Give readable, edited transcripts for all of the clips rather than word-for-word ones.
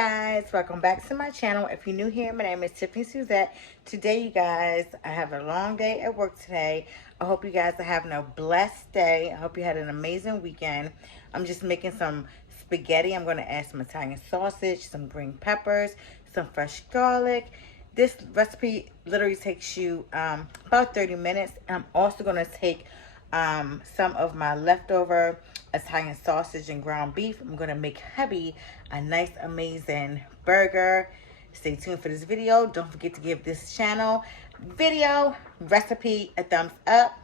guys, welcome back to my channel. If you're new here, my name is Tiffany Suzette. Today, you guys, I have a long day at work today. I hope you guys are having a blessed day. I hope you had an amazing weekend. I'm just making some spaghetti. I'm going to add some Italian sausage, some green peppers, some fresh garlic. This recipe literally takes you about 30 minutes. I'm also going to take some of my leftover Italian sausage and ground beef. I'm gonna make hubby a nice amazing burger. Stay tuned for this video. Don't forget to give this channel video recipe a thumbs up,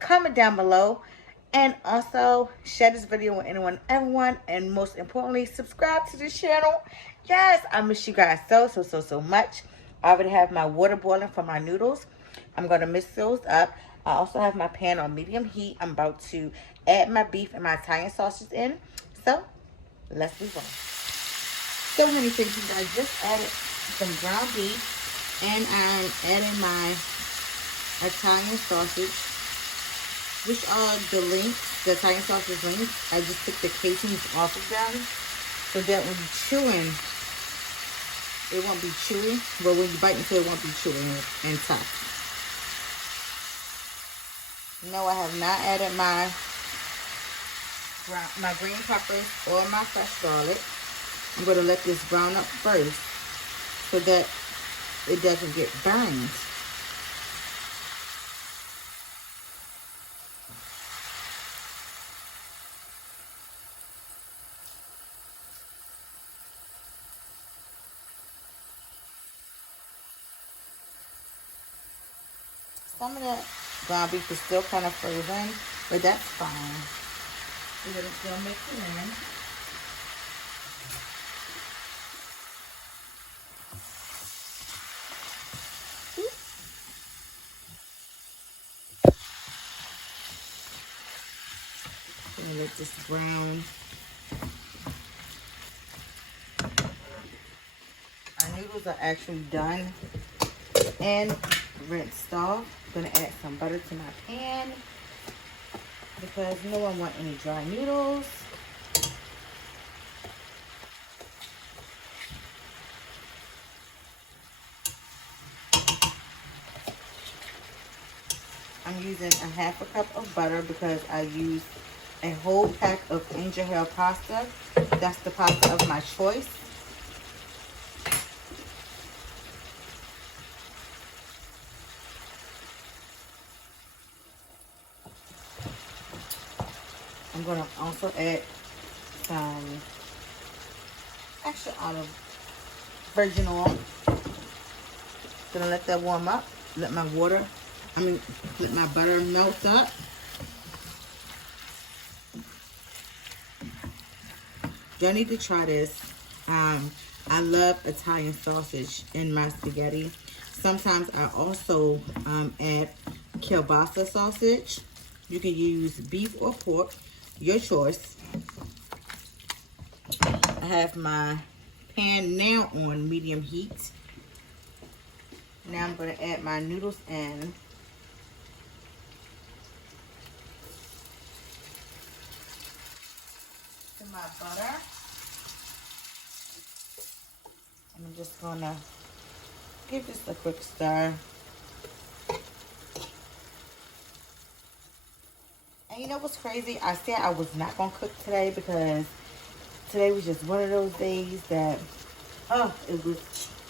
comment down below, and also share this video with anyone, everyone, and most importantly, subscribe to this channel. Yes, I miss you guys so much. I already have my water boiling for my noodles. I'm gonna mix those up. I also have my pan on medium heat. I'm about to add my beef and my Italian sausage in. So, let's move on. So, honey things, I just added some ground beef and I'm adding my Italian sausage, which are the links, the Italian sausage links. I just took the casings off of them so that when you're chewing, it won't be chewy. But when you bite into it, it won't be chewy and tough. No, I have not added my green peppers or my fresh garlic. I'm going to let this brown up first so that it doesn't get burned. Some of that ground beef is still kind of frozen, but that's fine. We're going to still mix it in. I'm going to let this brown. Our noodles are actually done and rinsed off. I'm going to add some butter to my pan because no one wants any dry noodles. I'm using a half a cup of butter because I use a whole pack of ginger hair pasta. That's the pasta of my choice. I'm going to also add some extra olive virgin oil. Gonna let that warm up. Let my butter melt up. Y'all need to try this. I love Italian sausage in my spaghetti. Sometimes I also add kielbasa sausage. You can use beef or pork, your choice. I have my pan now on medium heat. Now I'm going to add my noodles in. To my butter. I'm just going to give this a quick stir. And you know what's crazy? I said I was not going to cook today because today was just one of those days that, it was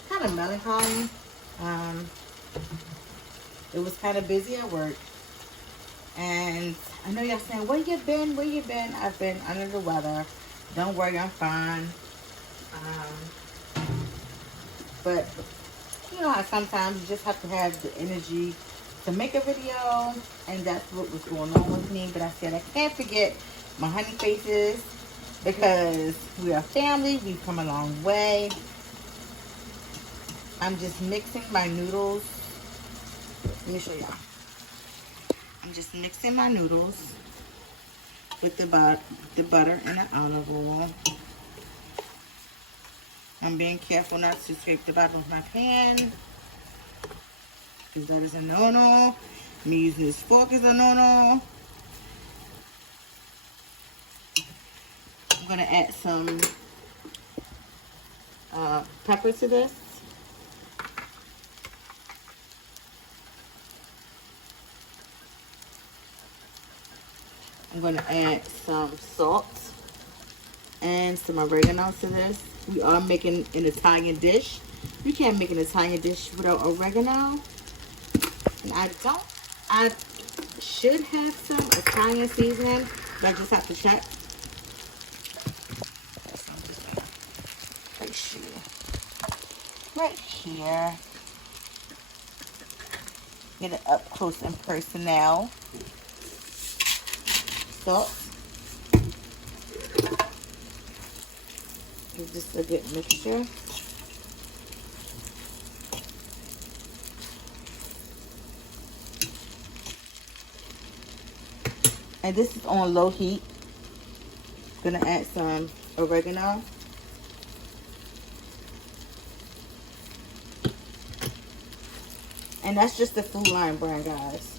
kind of melancholy. It was kind of busy at work. And I know y'all saying, where you been? Where you been? I've been under the weather. Don't worry, I'm fine. But, you know how sometimes you just have to have the energy to make a video, and that's what was going on with me. But I said I can't forget my honey faces because we are family. We've come a long way. I'm just mixing my noodles. Let me show y'all. I'm just mixing my noodles with the butter and the olive oil. I'm being careful not to scrape the bottom of my pan, because that is a no-no. Me using this fork is a no-no. I'm going to add some pepper to this. I'm going to add some salt and some oregano to this. We are making an Italian dish. You can't make an Italian dish without oregano. And I should have some Italian seasoning, but I just have to check. Right here. Get it up close and personal. Salt. Give this a good mixture. And this is on low heat. Gonna add some oregano. And that's just the Food Line brand, guys.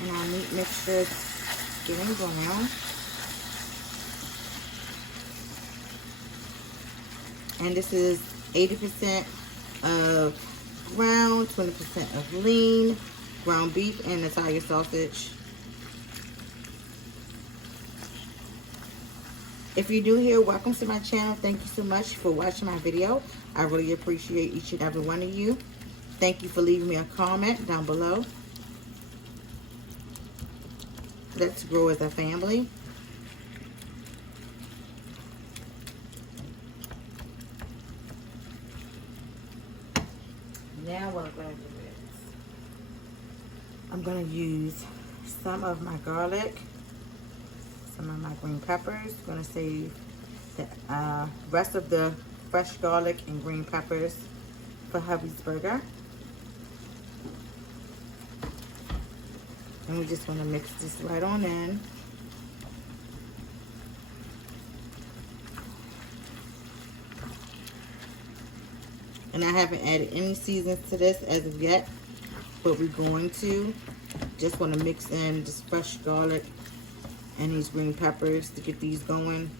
And our meat mixture is getting brown. And this is 80% of ground, 20% of lean, ground beef, and Italian sausage. If you're new here, welcome to my channel. Thank you so much for watching my video. I really appreciate each and every one of you. Thank you for leaving me a comment down below. Let's grow as a family. Now what I'm going to do is I'm going to use some of my garlic, some of my green peppers. I'm going to save the rest of the fresh garlic and green peppers for hubby's burger. And we just want to mix this right on in. And I haven't added any seasons to this as of yet, but we're going to. Just want to mix in this fresh garlic and these green peppers to get these going.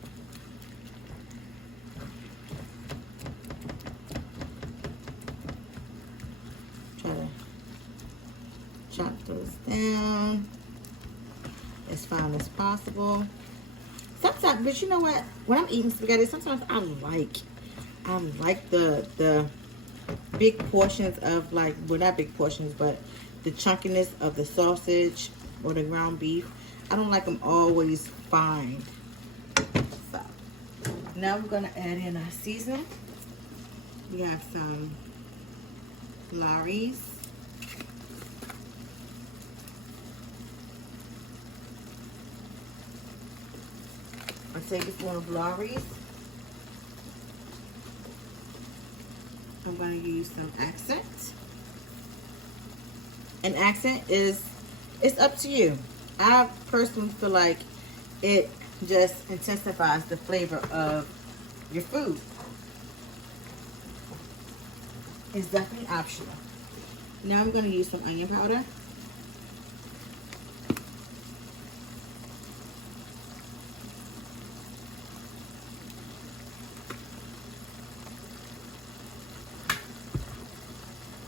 Try to chop those down as fine as possible. Sometimes, but you know what? When I'm eating spaghetti, sometimes I like the big portions of, like, well, not big portions, but the chunkiness of the sausage or the ground beef. I don't like them always fine. So now we're gonna add in our seasoning. We have some Lawry's. A tablespoon of Lawry's. I'm going to use some accent. An accent is, it's up to you. I personally feel like it just intensifies the flavor of your food. It's definitely optional. Now I'm going to use some onion powder.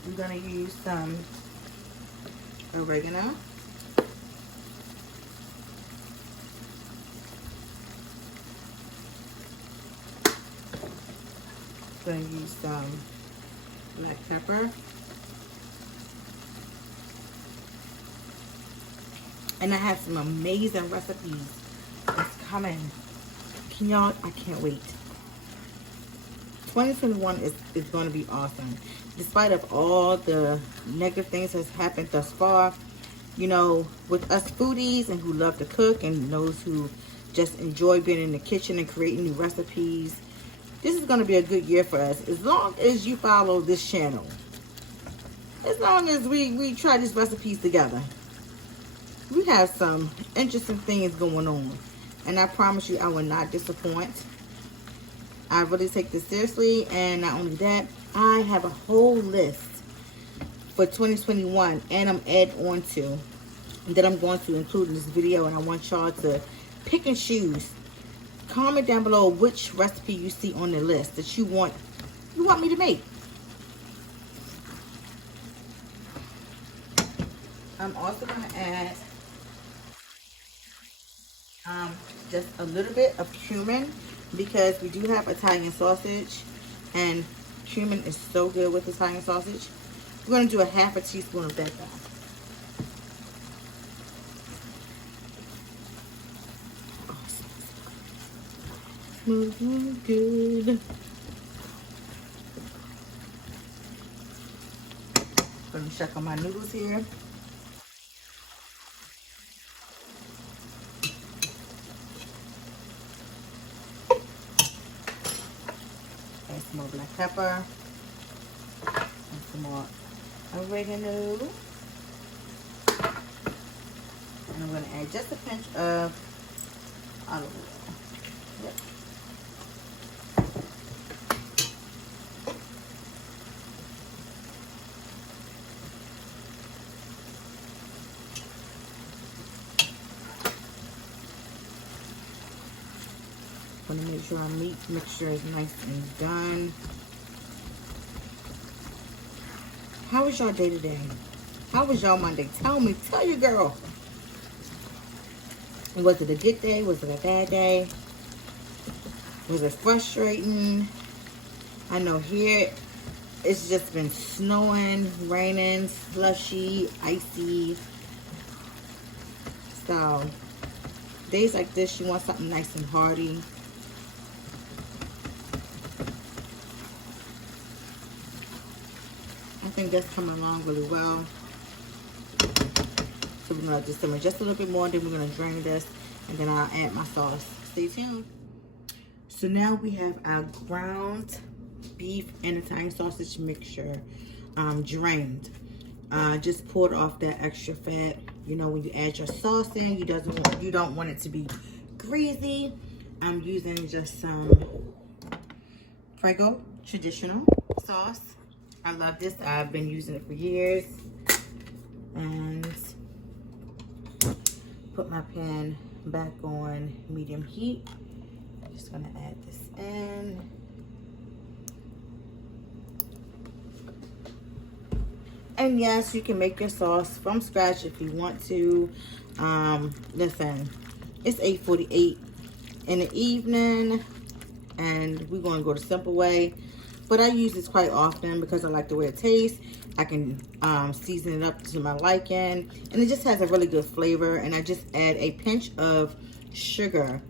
I'm going to use some oregano. Going to use some black pepper. And I have some amazing recipes that's coming. Can y'all, I can't wait. 2021 is going to be awesome. Despite of all the negative things that's happened thus far, you know, with us foodies and who love to cook and those who just enjoy being in the kitchen and creating new recipes, this is going to be a good year for us. As long as you follow this channel. As long as we try these recipes together. We have some interesting things going on. And I promise you I will not disappoint. I really take this seriously, and not only that, I have a whole list for 2021, and I'm adding on to that I'm going to include in this video, and I want y'all to pick and choose. Comment down below which recipe you see on the list that you want me to make. I'm also going to add just a little bit of cumin because we do have Italian sausage and cumin is so good with Italian sausage. We're going to do a half a teaspoon of that though. Smells good. Gonna check on my noodles here. Add some more black pepper and some more oregano. And I'm gonna add just a pinch of olive oil. Yep. Want to make sure our meat mixture is nice and done. How was y'all day today? How was y'all Monday? Tell me, tell your girl. Was it a good day? Was it a bad day? Was it frustrating? I know here it's just been snowing, raining, slushy, icy. So days like this, you want something nice and hearty. I think that's coming along really well. So we're gonna just simmer just a little bit more, and then we're gonna drain this, and then I'll add my sauce. Stay tuned. So now we have our ground beef and Italian sausage mixture drained. Just poured off that extra fat. You know, when you add your sauce in, you don't want it to be greasy. I'm using just some Prego traditional sauce. I love this. I've been using it for years. And put my pan back on medium heat. I'm just gonna add this in. And yes, you can make your sauce from scratch if you want to. Listen, it's 8:48 in the evening, and we're gonna go the simple way. But I use this quite often because I like the way it tastes. I can season it up to my liking, and it just has a really good flavor. And I just add a pinch of sugar,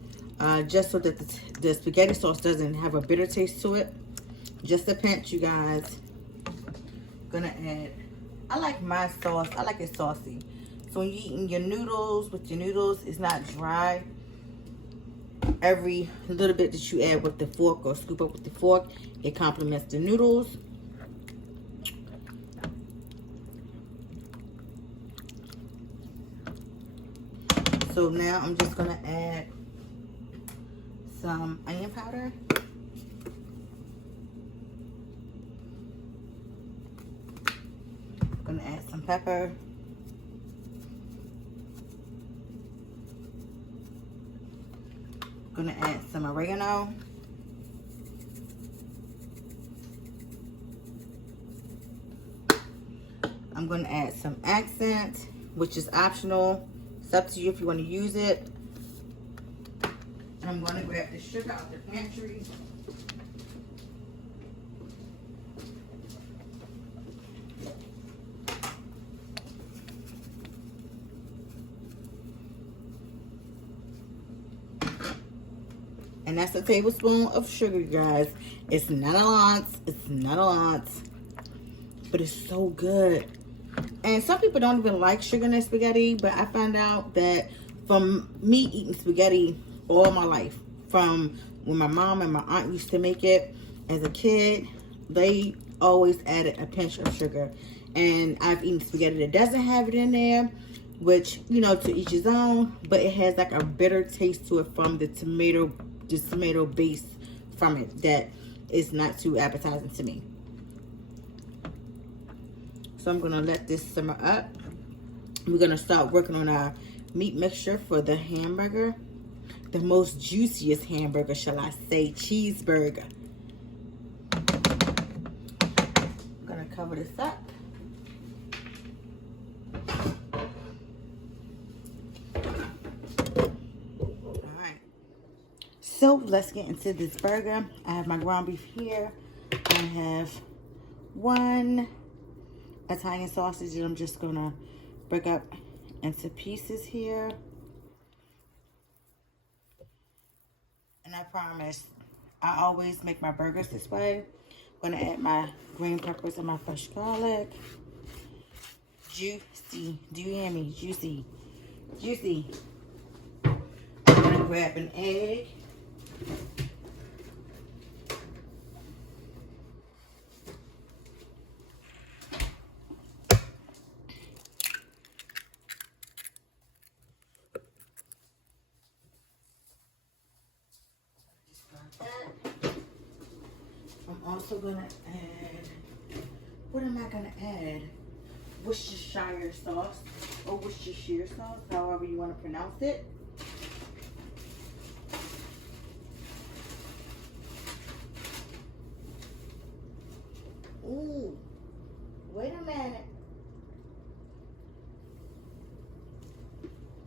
just so that the spaghetti sauce doesn't have a bitter taste to it. Just a pinch, you guys. Gonna add. I like my sauce. I like it saucy. So when you're eating your noodles, it's not dry. Every little bit that you add with the fork or scoop up with the fork, it complements the noodles. So now I'm just gonna add some onion powder. Gonna add some pepper. Gonna add some oregano. I'm gonna add some accent, which is optional. It's up to you if you want to use it. And I'm gonna grab the sugar out the pantry. And that's a tablespoon of sugar, you guys. It's not a lot. It's not a lot. But it's so good. And some people don't even like sugar in their spaghetti. But I found out that from me eating spaghetti all my life, from when my mom and my aunt used to make it as a kid, they always added a pinch of sugar. And I've eaten spaghetti that doesn't have it in there, which, you know, to each his own. But it has like a bitter taste to it from the tomato base from it that is not too appetizing to me. So I'm gonna let this simmer up. We're gonna start working on our meat mixture for the hamburger. the most juiciest hamburger, shall I say, cheeseburger. I'm gonna cover this up. Alright. So let's get into this burger. I have my ground beef here. I have one Italian sausage that I'm just gonna break up into pieces here. And I promise, I always make my burgers this way. I'm gonna add my green peppers and my fresh garlic. Juicy, do you hear me? Juicy, juicy. I'm gonna grab an egg. I'm also gonna add, what am I gonna add? Worcestershire sauce or Worcestershire sauce, however you want to pronounce it. Ooh, wait a minute.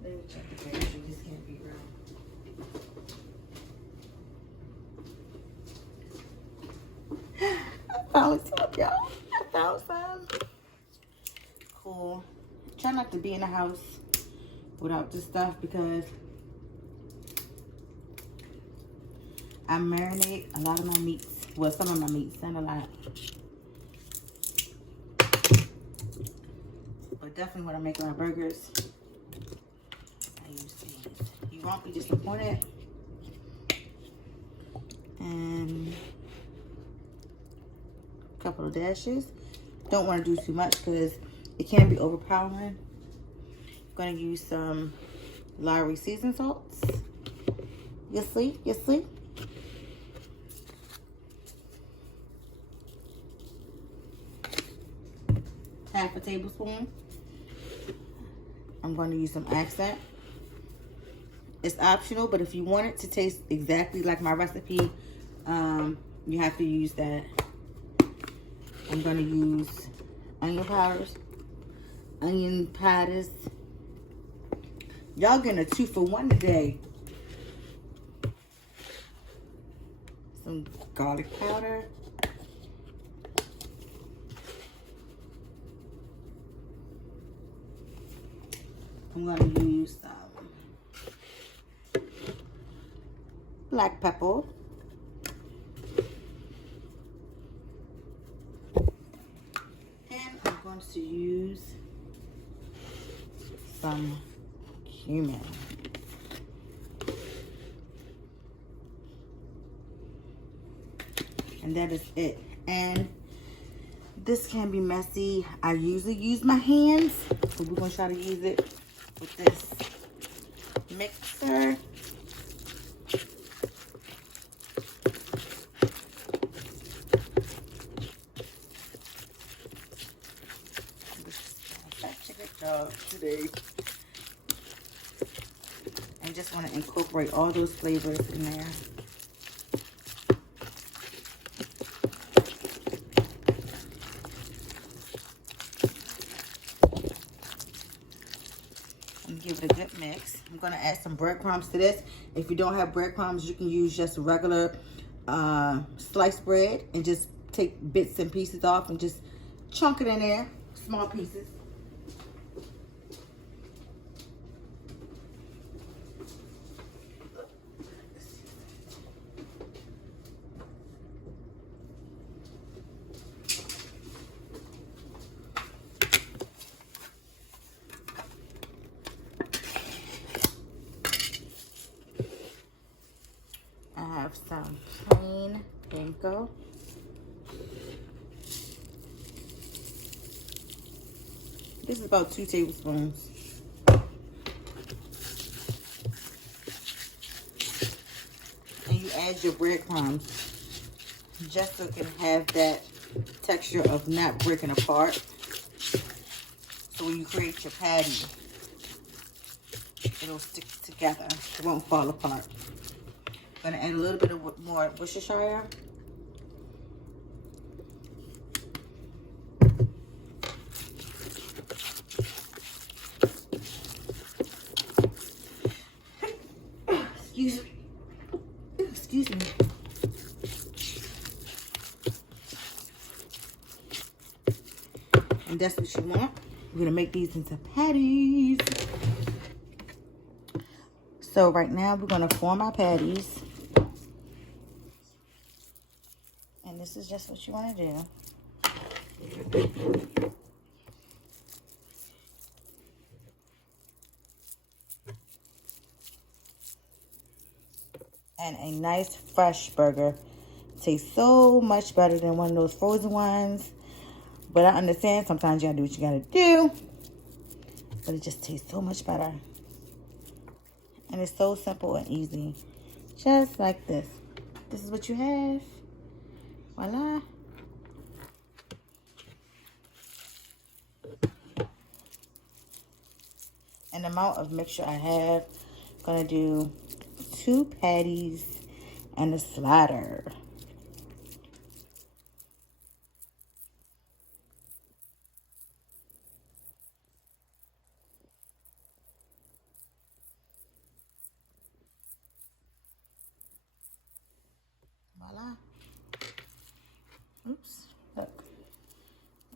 Let me check the picture. This can't be real. I found some, y'all. I found some. Cool. Try not to be in the house without this stuff because I marinate a lot of my meats. Well, some of my meats, not a lot. But definitely when I make my burgers, I use these. You won't be disappointed. And a couple of dashes. Don't want to do too much because it can be overpowering. I'm going to use some Lowry seasoned salts. You see? You see? Half a tablespoon. I'm going to use some accent. It's optional, but if you want it to taste exactly like my recipe, you have to use that. I'm going to use onion powders. Y'all getting a 2-for-1 today. Some garlic powder. I'm going to use some black pepper. And I'm going to use some cumin. And that is it. And this can be messy. I usually use my hands, so we're going to try to use it with this mixer. Such a good job today. And just want to incorporate all those flavors in there. And give it a good mix. I'm going to add some breadcrumbs to this. If you don't have breadcrumbs, you can use just regular sliced bread and just take bits and pieces off and just chunk it in there, small pieces. I have some plain panko. This is about 2 tablespoons. And you add your breadcrumbs just so it can have that texture of not breaking apart. So when you create your patty, It'll stick together. It won't fall apart. I'm gonna add a little bit of more Worcestershire. Excuse me. Excuse me. And that's what you want. We're gonna make these into patties. So right now we're gonna form our patties. And this is just what you wanna do. And a nice fresh burger tastes so much better than one of those frozen ones. But I understand sometimes you gotta do what you gotta do. But it just tastes so much better. And it's so simple and easy. Just like this. This is what you have. Voila. And the amount of mixture I have, I'm gonna do 2 patties and a slider. Voila. Oops. Look.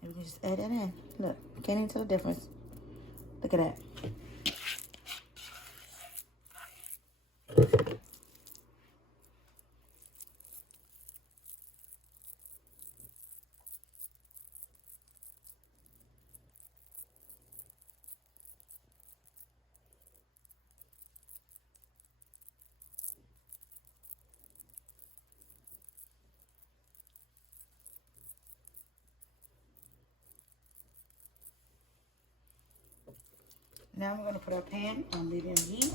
And we can just add that in. Look. Can't even tell the difference. Look at that. Now we're going to put our pan on medium heat.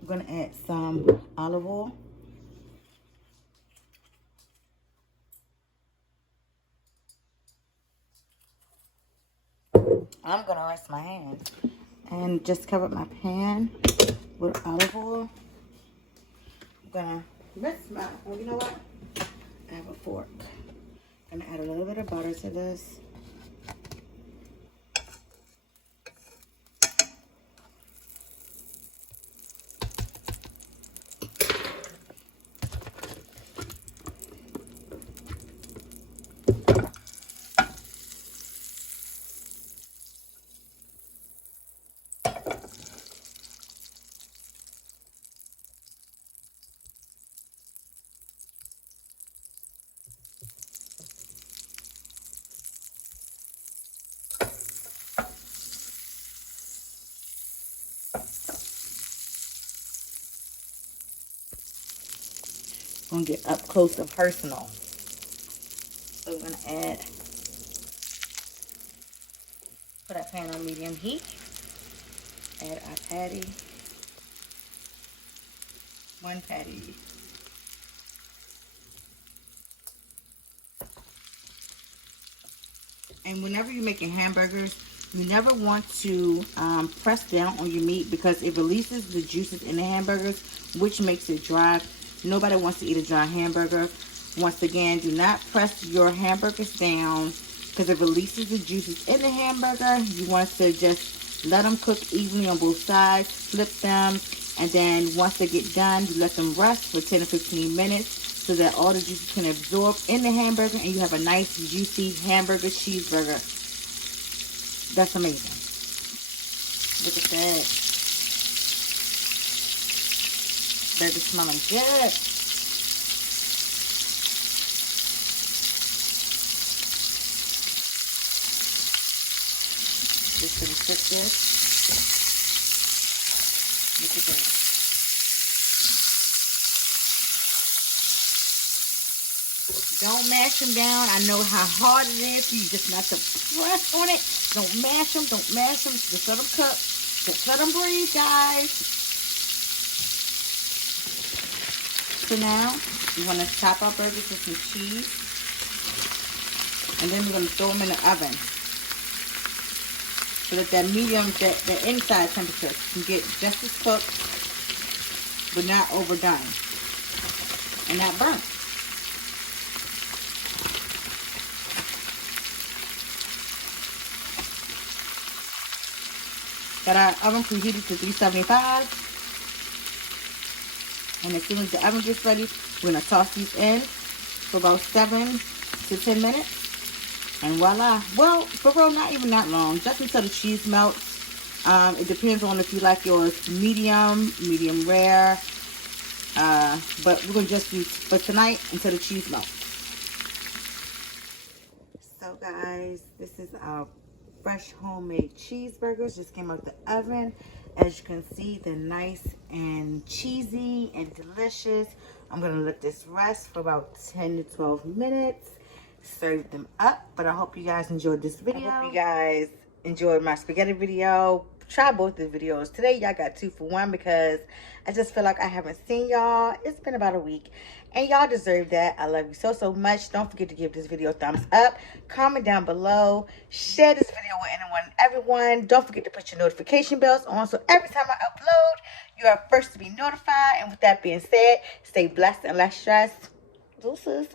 We're going to add some olive oil. I'm going to rinse my hands and just cover my pan with olive oil. I'm going to rinse my, oh, you know what? I have a fork. I'm going to add a little bit of butter to this. Gonna get up close and personal. So we're gonna add, put our pan on medium heat. Add our patty. 1 patty. And whenever you're making hamburgers, you never want to press down on your meat because it releases the juices in the hamburgers, which makes it dry. Nobody wants to eat a dry hamburger. Once again, do not press your hamburgers down because it releases the juices in the hamburger. You want to just let them cook evenly on both sides, flip them, and then once they get done, you let them rest for 10 or 15 minutes so that all the juices can absorb in the hamburger and you have a nice, juicy hamburger cheeseburger. That's amazing. Look at that. Burger smelling good. Just gonna cook this. Look at that. Don't mash them down. I know how hard it is for you just not to press on it. Don't mash them. Don't mash them. Just let them cook. Just let them breathe, guys. So now, we want to chop our burgers with some cheese. And then we're going to throw them in the oven. so that that medium, the inside temperature can get just as cooked, but not overdone and not burnt. Got our oven preheated to 375. And as soon as the oven gets ready, we're going to toss these in for about 7 to 10 minutes. And voila. Well, for real, not even that long. Just until the cheese melts. It depends on if you like yours medium rare. But we're going to just do for tonight until the cheese melts. So guys, this is our fresh homemade cheeseburgers. Just came out the oven. As you can see, they're nice and cheesy and delicious. I'm going to let this rest for about 10 to 12 minutes. Serve them up. But I hope you guys enjoyed this video. I hope you guys enjoyed my spaghetti video. Try both the videos. Today, y'all got 2 for 1 because I just feel like I haven't seen y'all. It's been about a week. And y'all deserve that. I love you so, so much. Don't forget to give this video a thumbs up. Comment down below. Share this video with anyone and everyone. Don't forget to put your notification bells on so every time I upload, you are first to be notified. And with that being said, stay blessed and less stressed. Deuces.